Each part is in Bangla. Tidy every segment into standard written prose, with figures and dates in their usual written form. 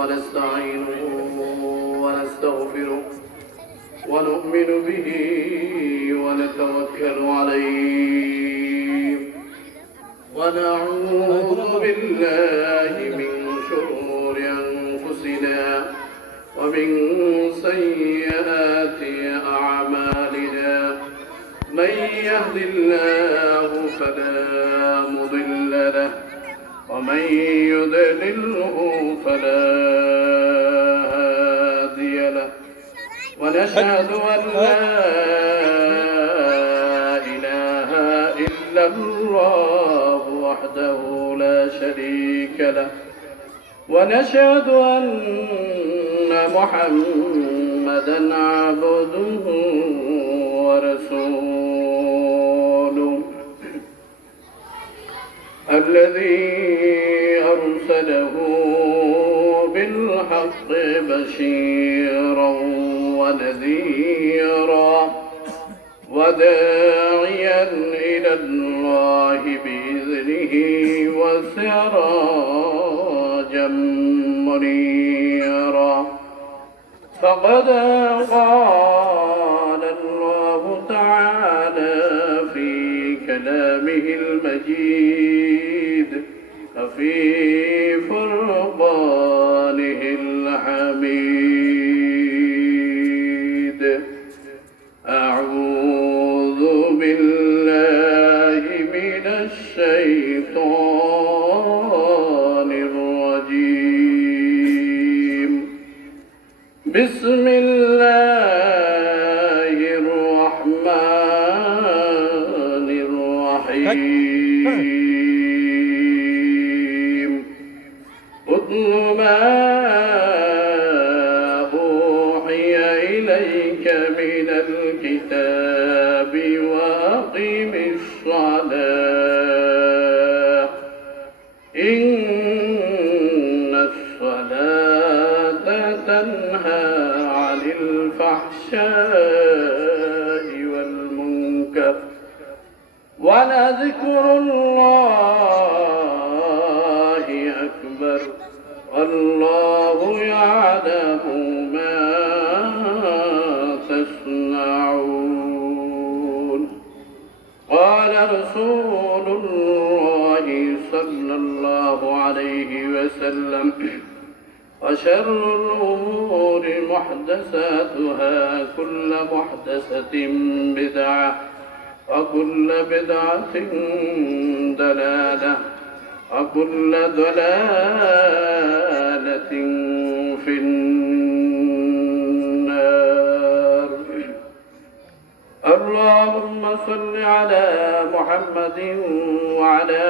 ونستعينه ونستغفره ونؤمن به ونتوكل عليه ونعوذ بالله من شرور أنفسنا ومن سيئات أعمالنا من يهد الله فلا مضل له ومن يضلله فلا هادي له ونشهد أن لا إله إلا الله وحده لا شريك له ونشهد أن محمدا عبده ورسوله الذي أرسله بالحق بشيرا ونذيرا وداعيا إلى الله بإذنه وسراجا منيرا فقد قال الله تعالى في كلامه المجيد وفي فرقانه الحميد أعوذ بالله من الشيطان الرجيم بسم الله الرحمن الرحيم اتل ما أوحي إليك من الكتاب وأقم الصلاة إن الصلاة تنهى عن الفحشاء والمنكر ولذكر الله أكبر والله يعلم ما تصنعون قال رسول الله صلى الله عليه وسلم وشر الأمور محدثاتها كل محدثة بدعة وكل بدعة ضلالة وكل ضلالة في النار اللهم صل على محمد وعلى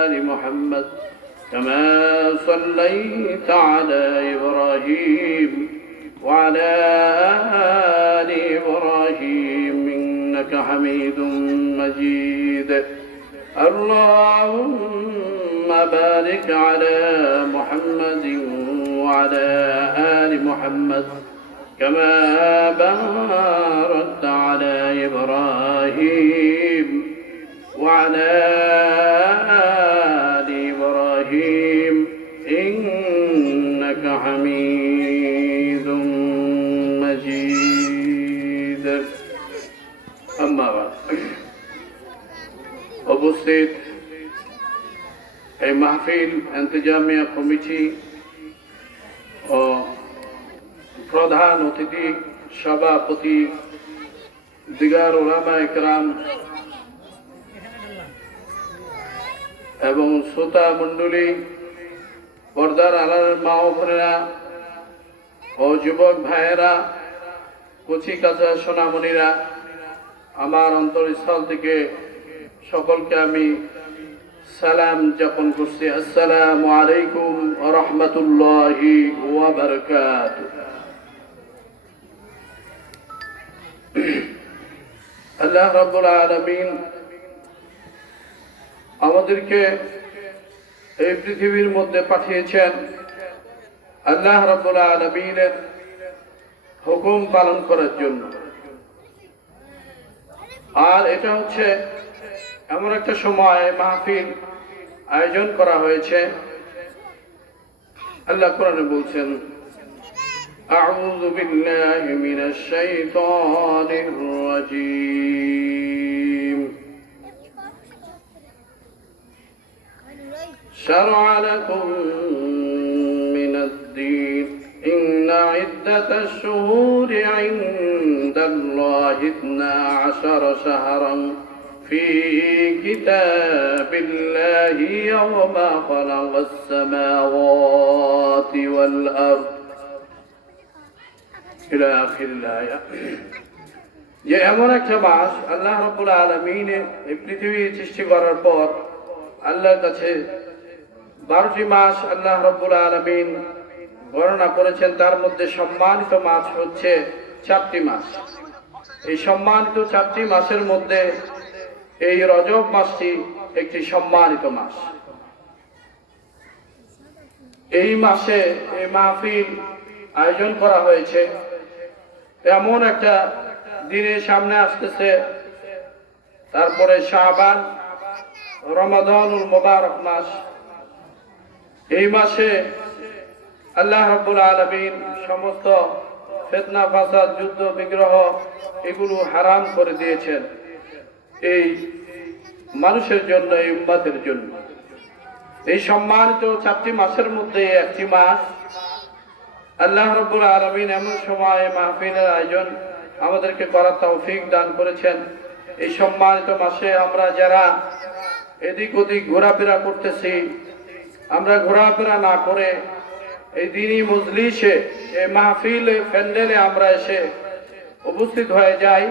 آل محمد كما صليت على إبراهيم وعلى آل إبراهيم إنك حميد مجيد اللهم بارك على محمد وعلى آل محمد كما باركت على إبراهيم وعلى آل إبراهيم إنك حميد مجيد أما بعد উপস্থিত এই মাহফিল ইন্তেজামিয়া কমিটি ও প্রধান অতিথি সভাপতি দিগার উলামা ইকরাম এবং শ্রোতা মণ্ডলী পর্দার আড়ালের মা ও বোনেরা ও যুবক ভাইয়েরা কচি কাঁচা সোনামণিরা আমার অন্তরস্থল থেকে সকলকে আমি সালাম জ্ঞাপন করছি আসসালামু আলাইকুম ওয়া রাহমাতুল্লাহি ওয়া বারাকাতুহু আল্লাহ রাব্বুল আলামিন আমাদেরকে এই পৃথিবীর মধ্যে পাঠিয়েছেন আল্লাহ রাব্বুল আলামিনের হুকুম পালন করার জন্য। আর এটা হচ্ছে এমন একটা সময় মাহফিল আয়োজন করা হয়েছে আল্লাহ কোরআনে বলছেন أعوذ بالله من الشيطان الرجيم شرع لكم من الدين إن عدة الشهور عند الله 12 شهرا في كتاب الله يوم خلق السماوات والأرض إلى آخر الآية যে এমন একটা মাস আল্লাহ রাব্বুল আলামিন এই পৃথিবী সৃষ্টি করার পর আল্লাহর কাছে 12টি মাস আল্লাহ রাব্বুল আলামিন বর্ণনা করেছেন। তার মধ্যে সম্মানিত মাস হচ্ছে 4টি মাস। এই সম্মানিত 4টি মাসের মধ্যে এই রজব মাসটি একটি সম্মানিত মাস। এই মাসে এই মাহফিল আয়োজন করা হয়েছে। এমন একটা দিনের সামনে আসতেছে, তারপরে শাবান, রমাদানুল মুবারক মাস। এই মাসে আল্লাহ রাব্বুল আলামিন সমস্ত ফিতনা ফাসাদ, যুদ্ধ বিগ্রহ এগুলো হারাম করে দিয়েছেন এই মানুষের জন্য, এই উম্মতের জন্য। এই সম্মানিত 4টি মাসের মধ্যে একটি মাস আল্লাহ রাব্বুল আলামিন এমন সময় মাহফিলের আয়োজন আমাদেরকে করার তৌফিক দান করেছেন। এই সম্মানিত মাসে আমরা যারা এদিক ওদিক ঘোরাফেরা করতেছি, আমরা ঘোরাফেরা না করে এই দিনী মজলিসে, এই মাহফিলে, প্যান্ডেলে আমরা এসে উপস্থিত হয়ে যাই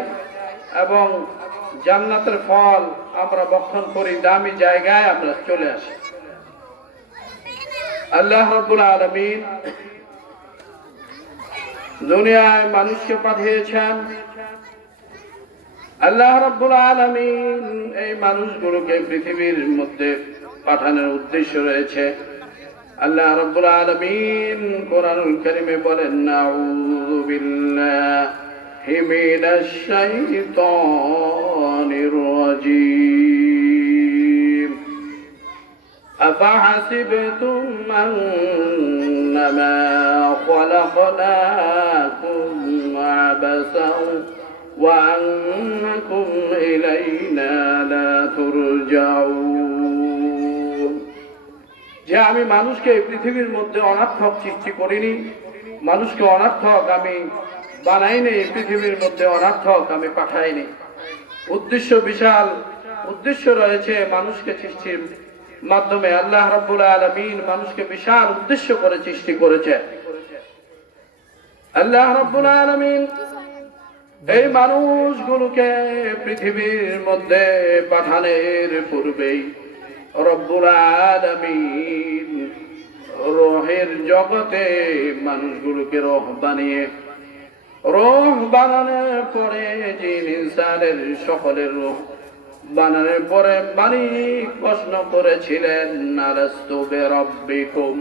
এবং জান্নাতের ফল আমরা বক্ষণ করি, দামি জায়গায় আমরা চলে আসি। আল্লাহ রাব্বুল আলামিন দুনিয়ায় মানুষকে পাঠিয়েছেন। আল্লাহ রাব্বুল আলামিন এই মানুষগুলোকে পৃথিবীর মধ্যে পাঠানোর উদ্দেশ্য রয়েছে। আল্লাহ রাব্বুল আলামিন কোরআনুল কারীমে বলেন, আউযু বিল্লাহি মিনাশ শাইতানির রাজীম। أفحسبتم أنما خلقناكم عبثا وأنكم إلينا لا ترجعون। যে আমি মানুষকে পৃথিবীর মধ্যে অনার্থক সৃষ্টি করিনি, মানুষকে অনার্থক আমি বানাইনি, পৃথিবীর মধ্যে অনার্থক আমি পাঠাইনি। উদ্দেশ্য, বিশাল উদ্দেশ্য রয়েছে মানুষকে সৃষ্টির মাধ্যমে। আল্লাহ রাব্বুল আলামিন মানুষকে বিশাল উদ্দেশ্য করে সৃষ্টি করেছে। আল্লাহ রাব্বুল আলামিন এই মানুষগুলোকে পৃথিবীর মধ্যে পাঠানোর পূর্বেই রব্বুল আলামিন রোহের জগতে মানুষগুলোকে রোহ বানিয়ে, রোহ বানানোর পরে জিন ইনসানের সকলের রোহ বানানোর পরে মালিক প্রশ্ন করেছিলেন, আলাস্তু বিরাব্বিকুম।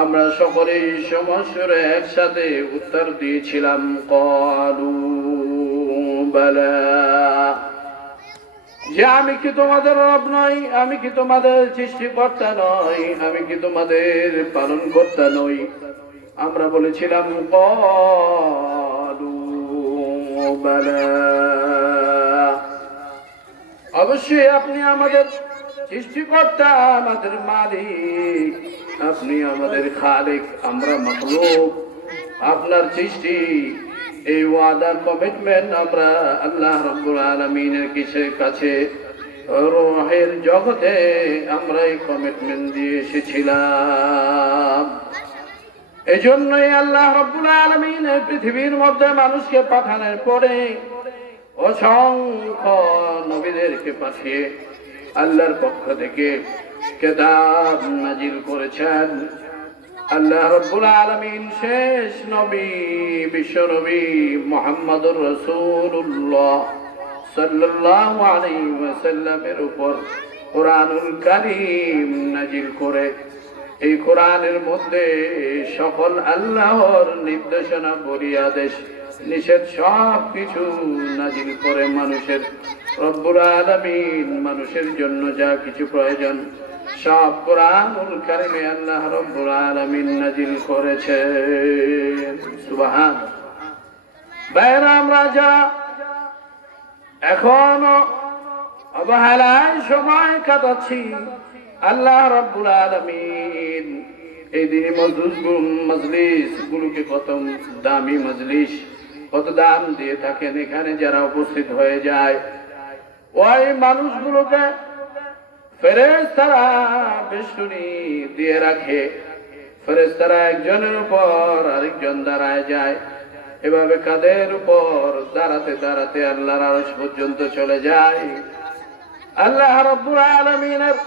আমরা সকলেই সমস্যরে একসাথে উত্তর দিয়েছিলাম, ক্বালু বালা। যে আমি কি তোমাদের রব নই? আমি কি তোমাদের সৃষ্টিকর্তা নই? আমি কি তোমাদের পালন কর্তা নই? আমরা বলেছিলাম, ক্বালু বালা। অবশ্যই আপনি আমাদের সৃষ্টিকর্তা, আমাদের মালিক, আপনি আমাদের খালিক, আমরা মাখলুক, আপনার সৃষ্টি। এই ওয়াদা, কমিটমেন্ট আমরা আল্লাহ রাব্বুল আলামিনের কাছে রূহের জগতে আমরা এই কমিটমেন্ট দিয়ে এসেছিলাম। এজন্যই আল্লাহ রাব্বুল আলামিন এই পৃথিবীর মধ্যে মানুষকে পাঠানোর পরে অসংখ্য নবীদেরকে পাঠিয়ে আল্লাহর পক্ষ থেকে কিতাব নাজিল করেছেন। আল্লাহ রাব্বুল আলামিন শেষ নবী, বিশ্ব নবী মুহাম্মদুর রাসূলুল্লাহ সাল্লাল্লাহু আলাইহি ওয়াসাল্লামের উপর কোরআনুল কারীম নাজিল করে এই কোরআনের মধ্যে সকল আল্লাহর নির্দেশনা, বলি, আদেশ, নিষেধ সব কিছু নাজিল করে মানুষের রব্বুল আলামিন মানুষের জন্য যা কিছু প্রয়োজন সব কোরআনুল কারিমে আল্লাহ রাব্বুল আলামিন নাজিল করেছেন। সুবহানাল্লাহ। বাইরে আমরা যারা এখনো অবহেলায় সময় কাটাচ্ছি, আল্লাহ রাব্বুল আলামিন এই দিনে মজলিস গুলোকে কত দামি মজলিস, কত দাম দিয়ে থাকেন। এখানে যারা উপস্থিত হয়ে যায় ওই মানুষগুলোকে ফেরেশতারা বেষ্টনী দিয়ে রাখে। ফেরেশতারা একজনের উপর আরেকজন দাঁড়ায় যায়। এভাবে কাদের উপর দাঁড়াতে দাঁড়াতে আল্লাহর আরশ পর্যন্ত চলে যায়। আল্লাহ রাব্বুল আলামিনের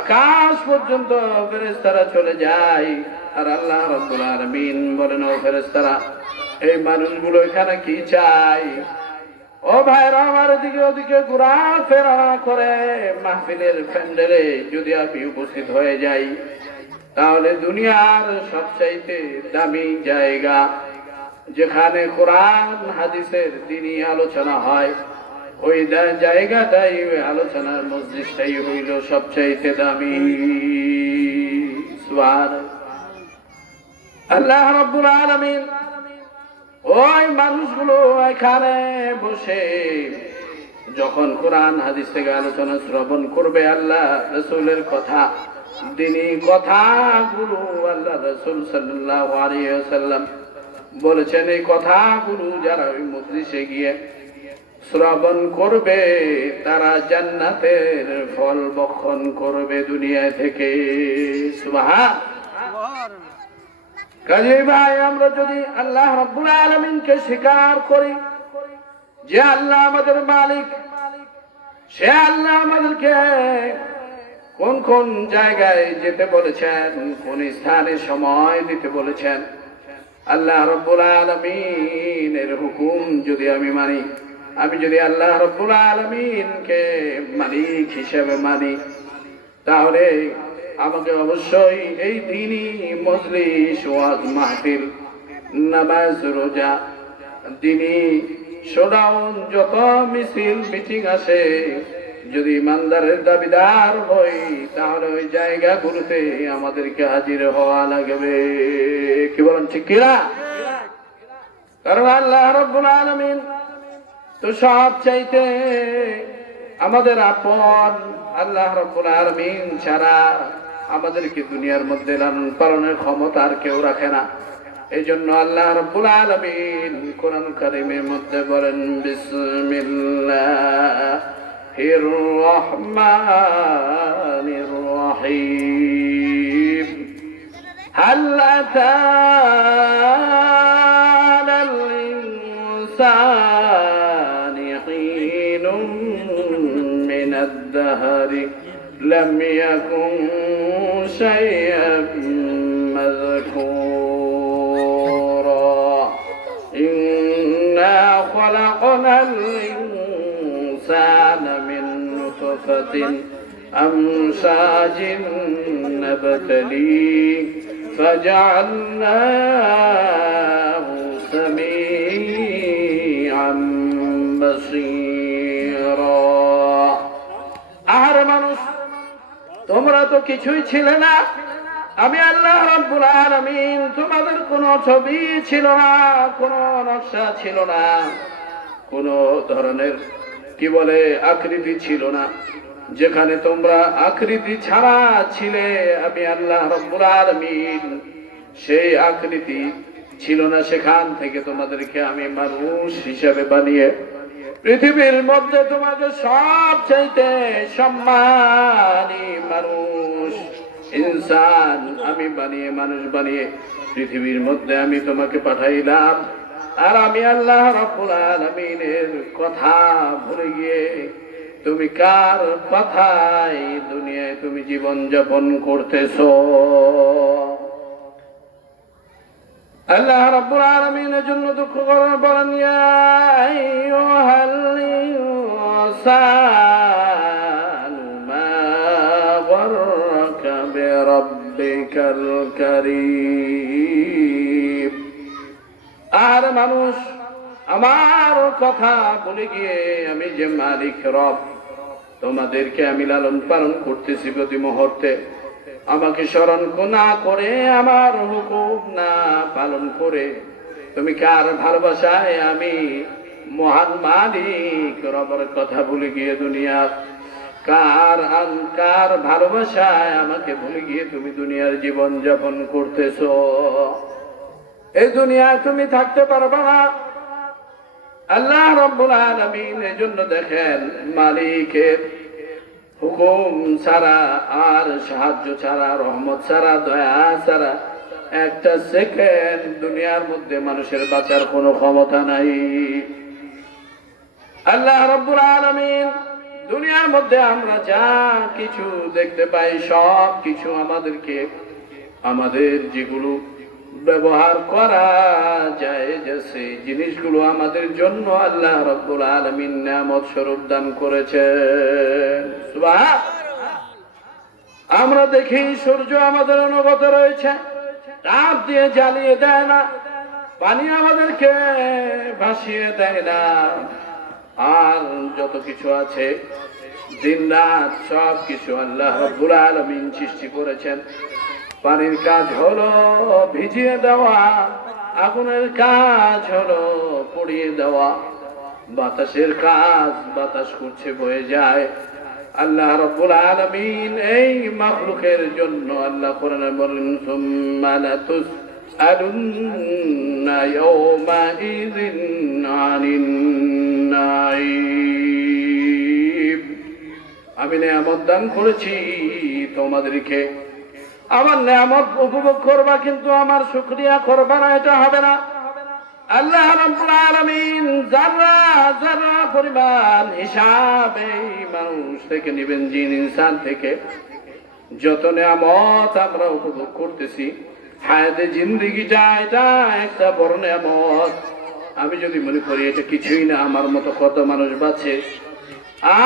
আকাশ পর্যন্ত ফেরেশতারা চলে যায়। আর আল্লাহ রাব্বুল আলামিন বলেন, ও ফেরেশতারা, এই মানুষগুলো এখানে কি চাই? ও ভাইরা আমার, দিকে ওদিকে ঘোরাফেরা করে মাহফিলের প্যান্ডেলে যদি আমি উপস্থিত হয়ে যাই, তাহলে দুনিয়ার সবচাইতে দামি জায়গা যেখানে কোরআন হাদিসের দ্বীনি আলোচনা হয়, ওই জায়গাটাই, ওই আলোচনার মজলিসটাই হইল সবচাইতে দামি। সুবহানাল্লাহ। আল্লাহ রাব্বুল আলামিন ওই মানুষগুলো এখানে বসে যখন কোরআন হাদিস থেকে আলোচনা শ্রবণ করবে, আল্লাহ রাসূলের কথা, দ্বীনি কথাগুলো আল্লাহ রাসূল সাল্লাল্লাহু আলাইহি ওয়াসাল্লাম বলেছেন, এই কথাগুলো যারা ওই মজলিসে গিয়ে শ্রবণ করবে তারা জান্নাতের ফল ভক্ষণ করবে দুনিয়া থেকে। সুবহানাল্লাহ। কাজী ভাই, আমরা যদি আল্লাহ রাব্বুল আলামিনকে স্বীকার করি যে আল্লাহ আমাদের মালিক, সে আল্লাহ আমাদেরকে কোন কোন জায়গায় যেতে বলেছেন, কোন স্থানে সময় দিতে বলেছেন, আল্লাহ রাব্বুল আলামিনের হুকুম যদি আমি মানি, আমি যদি আল্লাহ রাব্বুল আলামিনকে মালিক হিসেবে মানি, তাহলে আমাকে অবশ্যই এই দ্বীনি মজলিস, ওয়াজ মাহফিল, নামাজ, রোজা, দ্বীনি শোডাউন, যত মিছিল মিটিং আছে, যদি ইমানদারের দাবিদার হই, তাহলে ওই জায়গাগুলোতে আমাদেরকে হাজির হওয়া লাগবে। কি বলেন, ঠিক কিনা? কারণ আল্লাহ রাব্বুল আলামিন তো সব চাইতে আমাদের আপন। আল্লাহ রাব্বুল আলামিন ছাড়া আমাদেরকে দুনিয়ার মধ্যে লালন পালনের ক্ষমতা আর কেউ রাখে না। এই জন্য আল্লাহ রাব্বুল আলামিন কোরআন কারীমের মধ্যে বলেন, বিসমিল্লাহির রহমানির রহিম, হাল আতাল ইনসানি হিনুম মিনাদ দাহরি لم يكن شيئا مذكورا إنا خلقنا الإنسان من نطفة أمشاج نبتليه فجعلناه سميعا بصيرا। আহারে মানুষ, তোমরা তো কিছুই ছিলে না, আমি আল্লাহ রাব্বুল আলামিন তোমাদের কোনো ছবি ছিল না, কোনো নকশা ছিল না, কোনো ধরনের কি বলে আকৃতি ছিল না। যেখানে তোমরা আকৃতি ছাড়া ছিলে, আমি আল্লাহ রাব্বুল আলামিন সেই আকৃতি ছিল না, সেখান থেকে তোমাদেরকে আমি মানুষ হিসেবে বানিয়ে পৃথিবীর মধ্যে তোমাকে সব চাইতে সম্মানী মানুষ, ইনসান আমি বানিয়ে, মানুষ বানিয়ে পৃথিবীর মধ্যে আমি তোমাকে পাঠাইলাম। আর আমি আল্লাহ রাব্বুল আলামিনের কথা ভুলে গিয়ে তুমি কার কথায় দুনিয়ায় তুমি জীবন যাপন করতেছো? আল্লাহ রাব্বুল আলামিনের জন্য দুঃখ করেন, বলেন, ইয়া আইয়ুহাল ইনসানু মা গররাকা বিরাব্বিকাল কারীম। আর মানুষ, আমার কথা ভুলে গিয়ে আমি যে মালিক রব, তোমাদেরকে আমি লালন পালন করতেছি প্রতি মুহূর্তে। আমাকে স্মরণ না করে, আমার হুকুম না পালন করে তুমি কার ভালোবাসায় আমি মহান মালিক রবের কথা ভুলে গিয়ে দুনিয়া কার ভালোবাসায় আমাকে ভুলে গিয়ে তুমি দুনিয়ার জীবন যাপন করতেছো। এই দুনিয়ায় তুমি থাকতে পারবে না। আল্লাহ রাব্বুল আলামিন এজন্য দেখেন, মালিকের হুকুম ছাড়া আর সাহায্য ছাড়া, রহমত ছাড়া, দয়া ছাড়া একটা সেকেন্ড দুনিয়ার মধ্যে মানুষের বাঁচার কোনো ক্ষমতা নাই। আল্লাহ রাব্বুল আলামিন দুনিয়ার মধ্যে আমরা যা কিছু দেখতে পাই সব কিছু আমাদেরকে, আমাদের যেগুলো ব্যবহার করা যায় যে সেই জিনিসগুলো আমাদের জন্য আল্লাহ রাব্বুল আলামিন নিয়ামত স্বরূপ দান করেছেন। সুবহান। আমরা দেখি সূর্য আমাদের অনুগত রয়েছে, তাপ দিয়ে জ্বালিয়ে দেয় না, পানি আমাদেরকে ভাসিয়ে দেয় না, আর যত কিছু আছে দিন রাত সব কিছু আল্লাহ রাব্বুল আলামিন সৃষ্টি করেছেন। পানির কাজ হলো ভিজিয়ে দেওয়া, আগুনের কাজ হলো পুড়িয়ে দেওয়া, বাতাসের কাজ বাতাস করছে বয়ে যায়। আল্লাহ রাব্বুল আলামিন এই মাখলুকের জন্য আল্লাহ কোরআনে বলেন, সুম্মা লাতুসআলুন্না ইয়াওমাইযিন আনিন নাঈম। আমি নিয়ামত দান করেছি তোমাদেরকে, আমার নিয়ামত উপভোগ করবা, কিন্তু আমার শুকরিয়া করবা না, এটা হবে না। আল্লাহ রাব্বুল আলামিন যারা যারা পরিমাণ হিসাবে মানুষ থেকে নিবেন, জিন ইনসান থেকে যত নিয়ামত আমরা উপভোগ করতেছি, হায়াতে জিন্দেগিটা এটা একটা বড় নিয়ামত। আমি যদি মনে করি এটা কিছুই না, আমার মতো কত মানুষ বাঁচে,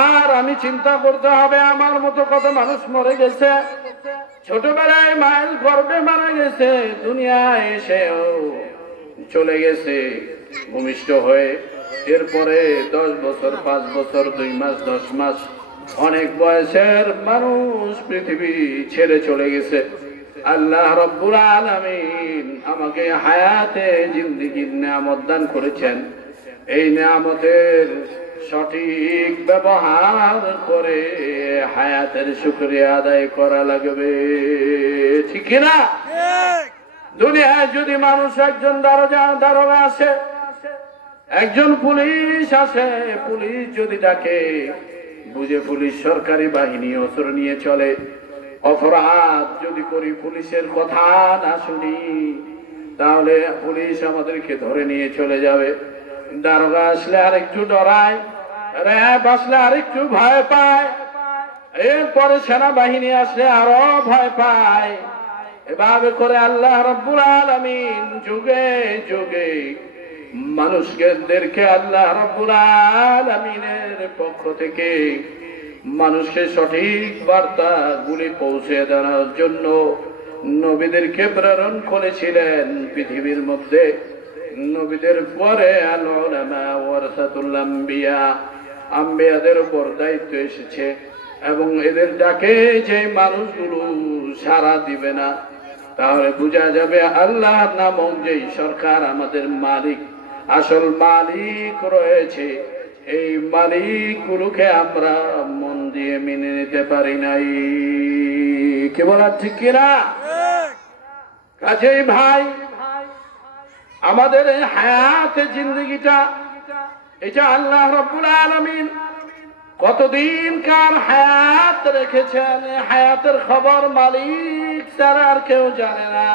আর আমি চিন্তা করতে হবে আমার মতো কত মানুষ মরে গেছে, ছোটবেলায় মায়ের গর্ভে মারা গেছে, দুনিয়ায় এসেও চলে গেছে ভূমিষ্ঠ হয়ে, এরপরে 10 বছর, 5 বছর, 2 মাস, 10 মাস, অনেক বয়সের মানুষ পৃথিবী ছেড়ে চলে গেছে। আল্লাহ রাব্বুল আলামিন আমাকে হায়াতে জিন্দেগির নিয়ামত দান করেছেন। এই নিয়ামতের সঠিক ব্যবহার করে হায়াতের শুকরিয়া আদায় করা লাগবে, ঠিক না? দুনিয়ায় যদি মানুষ একজন দারোগা আসে, একজন পুলিশ আসে, পুলিশ যদি ডাকে, বুঝে পুলিশ সরকারি বাহিনী অস্ত্র নিয়ে চলে। অপরাধ যদি করি, পুলিশের কথা না শুনি, তাহলে পুলিশ আমাদেরকে ধরে নিয়ে চলে যাবে। দারোগা আসলে আরেকটু ডরায়, র্যাব আসলে আরেকটু ভয় পায়, এরপরে সেনাবাহিনী আসলে আরো ভয় পায়। এভাবে করে আল্লাহ রাব্বুল আলামিন যুগে যুগে মানুষদেরকে আল্লাহ রাব্বুল আলামিনের পক্ষ থেকে মানুষকে সঠিক বার্তা গুলি পৌঁছে দেওয়ার জন্য নবীদেরকে প্রেরণ করেছিলেন পৃথিবীর মধ্যে। নবীদের পরে আল উলামা ওয়ারাসাতুল আম্বিয়া, আম্বিয়াদের উপর দায়িত্ব এসেছে, এবং এদের ডাকে যে মানুষগুলো সাড়া দিবে না, তাহলে বোঝা যাবে আল্লাহ নামক যেই সরকার আমাদের মালিক, আসল মালিক রয়েছে, এই মালিকগুলোকে আমরা মন দিয়ে মেনে নিতে পারি নাই। কি বলার ঠিক কিনা? কাজেই ভাই, আমাদের এই হায়াতে জিন্দেগিটা, এটা আল্লাহ রাব্বুল আলামিন কতদিনকার হায়াত রেখেছেন, হায়াতের খবর মালিক ছাড়া আর কেউ জানে না,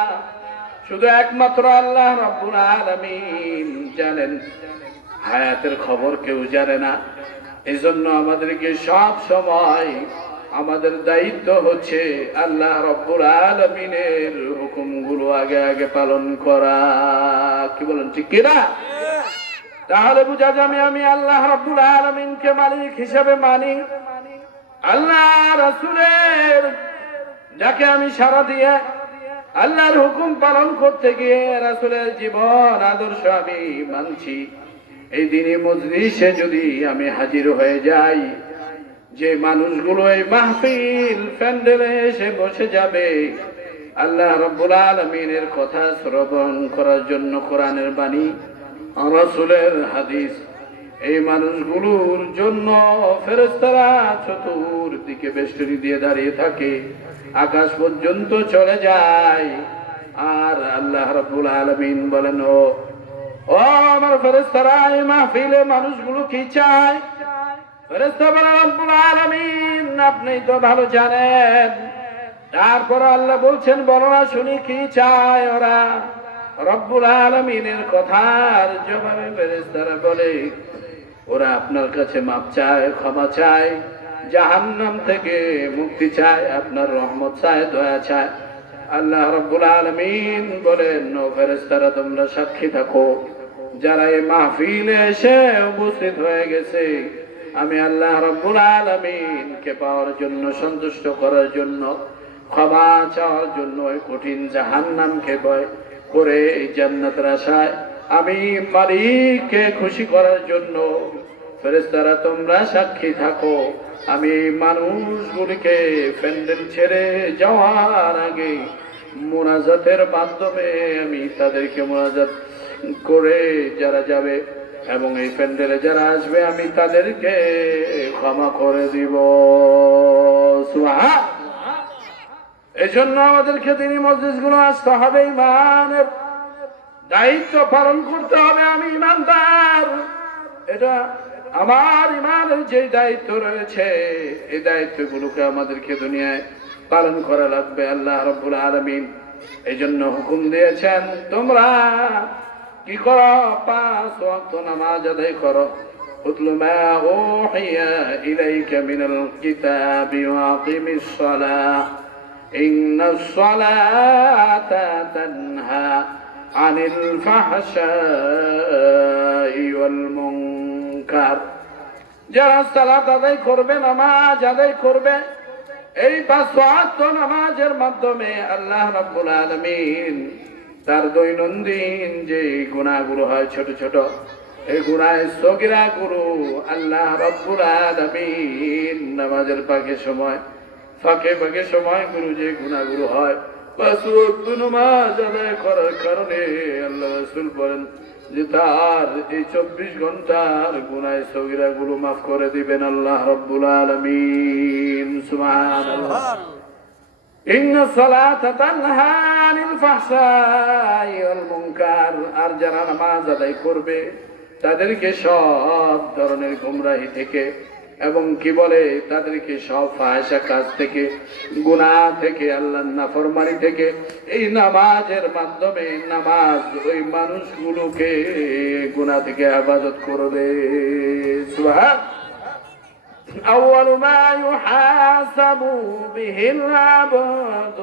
শুধু একমাত্র আল্লাহ রাব্বুল আলামিন জানেন। হায়াতের খবর কেউ জানে না। এই জন্য আমাদেরকে সব সময় আমাদের দায়িত্ব হচ্ছে আল্লাহ রাব্বুল আলামিনের হুকুমগুলো আগে আগে পালন করা। কি বলেন, ঠিক কিনা? তাহলে বুঝা যাবে আমি আল্লাহ রাব্বুল আলামিনকে মালিক হিসেবে মানি। আল্লাহ রাসূলের যাকে আমি সাড়া দিয়ে আল্লাহর হুকুম পালন করতে গিয়ে রাসূলের জীবন আদর্শ আমি মানছি। এই দিনে মজলিসে যদি আমি হাজির হয়ে যাই, যে মানুষগুলো এই মাহফিল প্যান্ডেলে এসে বসে যাবে আল্লাহ রাব্বুল আলামিনের কথা শ্রবণ করার জন্য, কোরআনের বাণী, রাসূলের হাদিস, এই মানুষগুলোর জন্য ফেরেশতারা চতুর্দিকে বেষ্টনী দিয়ে দাঁড়িয়ে থাকে, আকাশ পর্যন্ত চলে যায়। আর আল্লাহ রাব্বুল আলামিন বলেন, ও আমার ফেরেশতারা, এই মাহফিলে মানুষগুলো কি চায়? ফেরেশতা বলেন, রব্বুল আলামিন আপনি তো ভালো জানেন। তারপর আল্লাহ বলছেন, বলো না শুনি কি চায় ওরা। রব্বুল আলামিনের কথার জবাবে ফেরেশতারা বলে, ওরা আপনার কাছে মাপ চায়, ক্ষমা চায়, জাহান্নাম থেকে মুক্তি চায়, আপনার রহমত চায়, দয়া চায়। আল্লাহ রাব্বুল আলামিন বলেন, ও ফেরেশতারা তোমরা সাক্ষী থাকো, যারা এই মাহফিলে এসে উপস্থিত হয়ে গেছে, আমি আল্লাহ রাব্বুল আলামিনকে পাওয়ার জন্য, সন্তুষ্ট করার জন্য, ক্ষমা চাওয়ার জন্য, ওই কঠিন জাহান্নামকে ভয় করে এই জান্নাতের আশায় আমি মালিককে খুশি করার জন্য, ফেরেশতারা তোমরা সাক্ষী থাকো, আমি এই মানুষগুলিকে প্যান্ডেল ছেড়ে যাওয়ার আগে মুনাজাতের মাধ্যমে আমি তাদেরকে মুনাজাত করে যারা যাবে এবং এই প্যান্ডেলে যারা আসবে আমি তাদেরকে ক্ষমা করে দিব। সুবহান। এই জন্য আমাদেরকে দিনী মজলিসগুলো আসতে হবে, ইমানের দায়িত্ব পালন করতে হবে। আমি ইমানদার, এটা আমার ইমানের যে দায়িত্ব রয়েছে, এই দায়িত্বগুলোকে আমাদেরকে দুনিয়ায় পালন করা লাগবে। আল্লাহ রাব্বুল আলামিন এই জন্য হুকুম দিয়েছেন, তোমরা কি করো? 5 ওয়াক্ত নামাজ আদায় করো। উতলু মা উহিয়া ইলাইকা মিনাল কিতাবি ওয়া আকিমিস সালাহ ইন্নাস সালাতা তানহা আনিল ফাহশাই ওয়াল মুনকার। যারা সালাত আদায় করবে, নামাজ আদায় করবে, এই 5 ওয়াক্ত নামাজের মাধ্যমে আল্লাহ রাব্বুল আলামিন তার দৈনন্দিন যে গুনাহগুলো হয় ছোট ছোট, এই গুনাহ সগীরা গুলো আল্লাহ রাব্বুল আলামিন নামাজের ফাঁকে সময়গুলো যে গুনাহগুলো হয়, 5 ওয়াক্ত নামাজ আদায় করার কারণে আল্লাহ রাসূল বলেন যে তার এই 24 ঘন্টার গুনাহ সগীরা গুলো মাফ করে দিবেন আল্লাহ রাব্বুল আলামিন। সুবহানাল্লাহ। ইন্না সালাতা তানহা আনিল ফাহশাই ওয়াল মুনকার। আর যারা নামাজ আদায় করবে তাদেরকে সব ধরনের গোমরাহি থেকে এবং কি বলে তাদেরকে সব ফাহিশা কাজ থেকে, গুনাহ থেকে, আল্লাহর নাফরমানি থেকে এই নামাজের মাধ্যমে নামাজ ওই মানুষগুলোকে গুনাহ থেকে হেফাজত করবে। সুবহান। أول ما يحاسب به العبد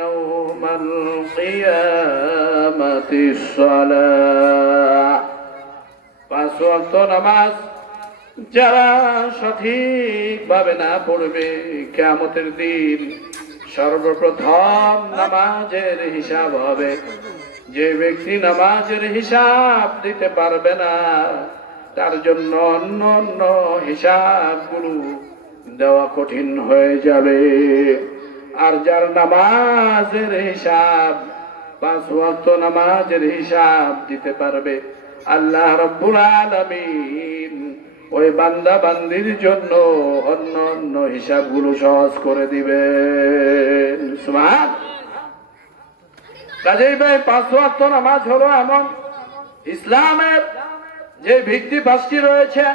يوم القيامة الصلاة। 5 ওয়াক্ত নামাজ যারা সঠিকভাবে না পড়বে, কিয়ামতের দিন সর্বপ্রথম নামাজের হিসাব হবে। যে ব্যক্তি নামাজের হিসাব দিতে পারবে না, তার জন্য অন্য অন্য হিসাবগুলো দেওয়া কঠিন হয়ে যাবে। আর যার নামাজের হিসাব, 5 ওয়াক্ত নামাজের হিসাব দিতে পারবে, আল্লাহ রাব্বুল আলামিন ওই বান্দা বান্দির জন্য অন্য অন্য হিসাবগুলো সহজ করে দিবেন। সুবহান। কাজেই ভাই 5 ওয়াক্ত নামাজ হলো এমন ইসলামের যে ভিত্তি 5টি রয়েছে,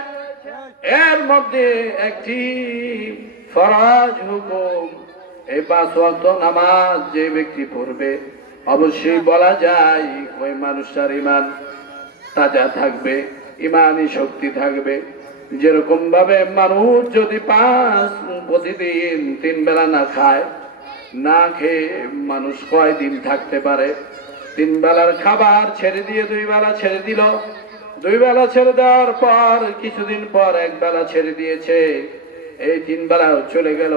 এর মধ্যে একটি ফরজ হুকুম। এই 5 ওয়াক্ত নামাজ যে ব্যক্তি পড়বে, অবশ্যই বলা যায় ওই মানুষটার ঈমান তাজা থাকবে, ঈমানি শক্তি থাকবে। যেরকম ভাবে মানুষ যদি প্রতিদিন 3 বেলা না খায়, না খেয়ে মানুষ কয়দিন থাকতে পারে? 3 বেলার খাবার ছেড়ে দিয়ে 2 বেলা ছেড়ে দিল, 2 বেলা ছেড়ে দেওয়ার পর কিছুদিন পর 1 বেলা ছেড়ে দিয়েছে, এই 3 বেলা চলে গেল।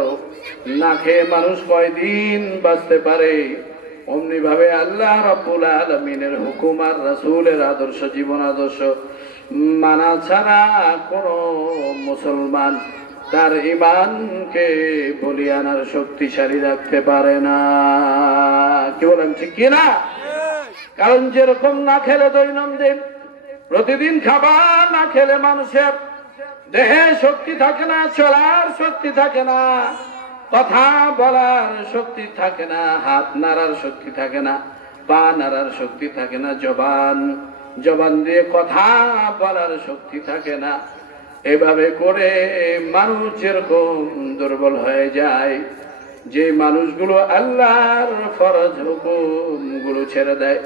না খেয়ে মানুষ কয়দিন বাঁচতে পারে? অমনি ভাবে আল্লাহ রাব্বুল আলামিনের হুকুম আর রাসূলের আদর্শ, জীবন আদর্শ মানা ছাড়া কোন মুসলমান তার ঈমানকে বলিয়ানার শক্তিশালী রাখতে পারে না। কি বলেন, ঠিক কি না? কারণ যেরকম না খেলে দৈনন্দিন প্রতিদিন খাবার না খেলে মানুষের দেহে শক্তি থাকে না, চলার শক্তি থাকে না, কথা বলার শক্তি থাকে না, হাত নাড়ার শক্তি থাকে না, পা নাড়ার শক্তি থাকে না, জবান দিয়ে কথা বলার শক্তি থাকে না। এভাবে করে মানুষ যেরকম দুর্বল হয়ে যায়, যে মানুষগুলো আল্লাহর ফরজ হুকুম গুলো ছেড়ে দেয়,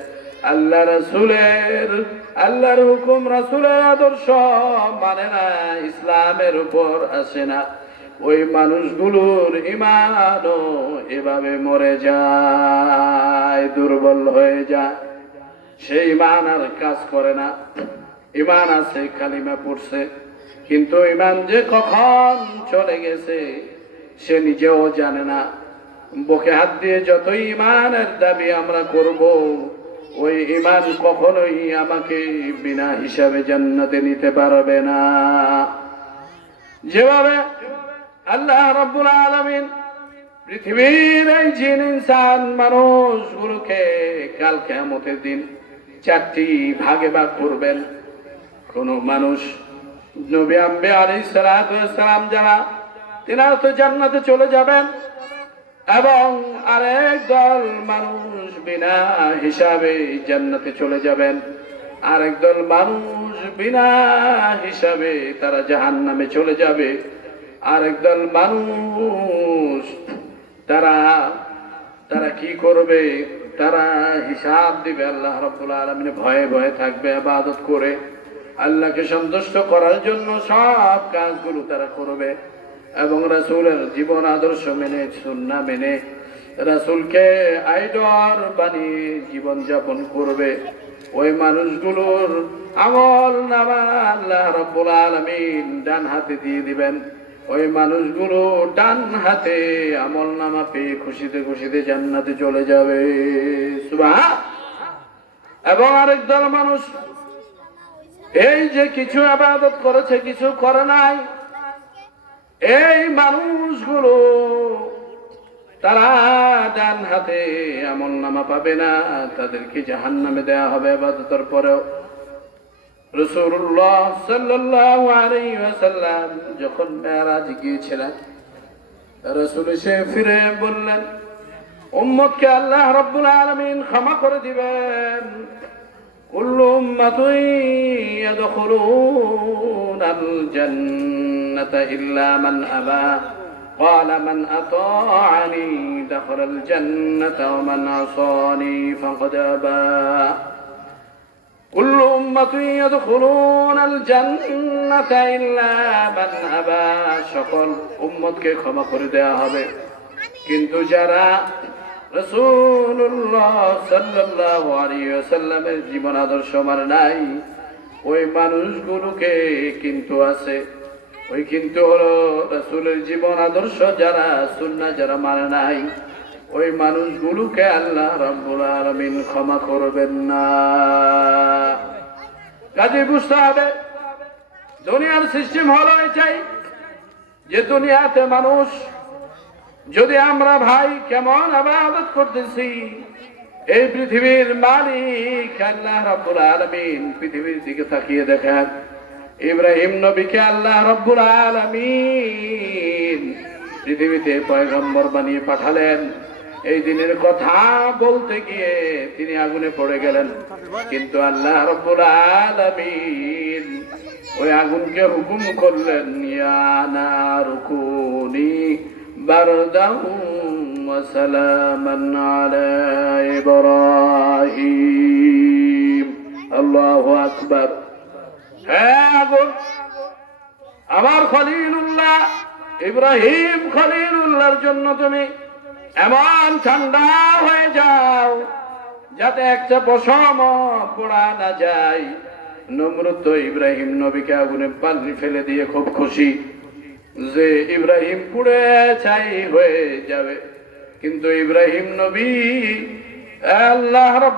আল্লাহর হুকুম রাসূলের আদর্শ মানে না, ইসলামের উপর আসে না, ওই মানুষগুলোর ঈমানও এভাবে মরে যায়, দুর্বল হয়ে যায়। সেই ঈমান আর কাজ করে না। ঈমান আছে, কালিমা পড়ছে, কিন্তু ঈমান যে কখন চলে গেছে সে নিজেও জানে না। বুকে হাত দিয়ে যতই ঈমানের দাবি আমরা করব, ওই ঈমান কখনোই আমাকে বিনা হিসাবে জান্নাতে নিতে পারবে না। যেভাবে আল্লাহ রাব্বুল আলামিন পৃথিবীর এই জিন ইনসান মানুষগুলোকে কাল কিয়ামতের দিন 4টি ভাগে ভাগ করবেন। কোন মানুষ নবী আম্বিয়া আলাইহিস সালাতু ওয়াস সালাম যারা, তিনারা তো জান্নাতে চলে যাবেন, এবং আরেক দল মানুষ বিনা হিসাবে জান্নাতে চলে যাবেন, আরেক দল মানুষ বিনা হিসাবে তারা জাহান্নামে চলে যাবে। আরেক দল মানুষ তারা কি করবে? তারা হিসাব দিবে, আল্লাহ রাব্বুল আলামিন ভয়ে ভয়ে থাকবে, ইবাদত করে আল্লাহকে সন্তুষ্ট করার জন্য সব কাজগুলো তারা করবে, এবং রাসূলের জীবন আদর্শ মেনে, সুন্নাহ মেনে, রাসূলকে আইডল বানিয়ে জীবন যাপন করবে। ওই মানুষগুলোর আমল নামা আল্লাহ রাব্বুল আলামিন ডান হাতে দিয়ে দিবেন। ওই মানুষগুলো ডান হাতে আমল নামা পেয়ে খুশিতে খুশিতে জান্নাতে চলে যাবে। সুবহান। এবং আরেক দল মানুষ এই যে কিছু ইবাদত করেছে, কিছু করে নাই, এই মানুষগুলো তারা ডান হাতে আমল নামা পাবে না, তাদেরকে জাহান্নামে দেয়া হবে ইবাদতের পরেও। রাসূলুল্লাহ সাল্লাল্লাহু আলাইহি ওয়াসাল্লাম যখন মেরাজ গিয়েছিলেন, রাসূল এসে ফিরে বললেন, উম্মতকে আল্লাহ রাব্বুল আলামিন ক্ষমা করে দিবেন। কুল্লু উম্মাতুন ইয়াদখুলুনাল জান্নাতা ইল্লা মান আবা قال من أطاعني دخل الجنة ومن عصاني فقد أبى كل أمة يدخلون الجنة إلا من أبى সকল উম্মতকে ক্ষমা করে দেয়া হবে, কিন্তু যারা রাসূলুল্লাহ সাল্লাল্লাহু আলাইহি ওয়াসাল্লামের জীবন আদর্শ মানে নাই, ওই মানুষগুলোকে কিন্তু আছে। ওই কিন্তু হলো রাসূলের জীবন আদর্শ যারা, সুন্নাহ যারা মানে নাই, ওই মানুষগুলোকে আল্লাহ রাব্বুল আলামিন ক্ষমা করবেন না। কাজে বুঝতে হবে দুনিয়ার সিস্টেম হলো এটাই, যে দুনিয়াতে মানুষ যদি আমরা ভাই কেমন ইবাদত করতেছি, এই পৃথিবীর মালিক আল্লাহ রাব্বুল আলামিন পৃথিবীর দিকে তাকিয়ে দেখেন। ইব্রাহিম নবীকে আল্লাহ রাব্বুল আলামিন পৃথিবীতে পয়গম্বর বানিয়ে পাঠালেন। এই দিনের কথা বলতে গিয়ে তিনি আগুনে পড়ে গেলেন, কিন্তু আল্লাহ রাব্বুল আলামিন ওই আগুনকে হুকুম করলেন, ইয়া নারু কুনি বারদান ওয়া সালামান আলা ইব্রাহিম। আল্লাহু আকবার। হ্যাঁ আগুন, আমার খলিলুল্লাহ ইব্রাহিম খলিলুল্লাহর জন্য তুমি এমন ঠান্ডা হয়ে যাও যাতে একটা পশম পোড়া না যায়। নমরুদ তো ইব্রাহিম নবীকে আগুনে পানি ফেলে দিয়ে খুব খুশি যে ইব্রাহিম পুড়ে ছাই হয়ে যাবে, কিন্তু ইব্রাহিম নবী আল্লাহ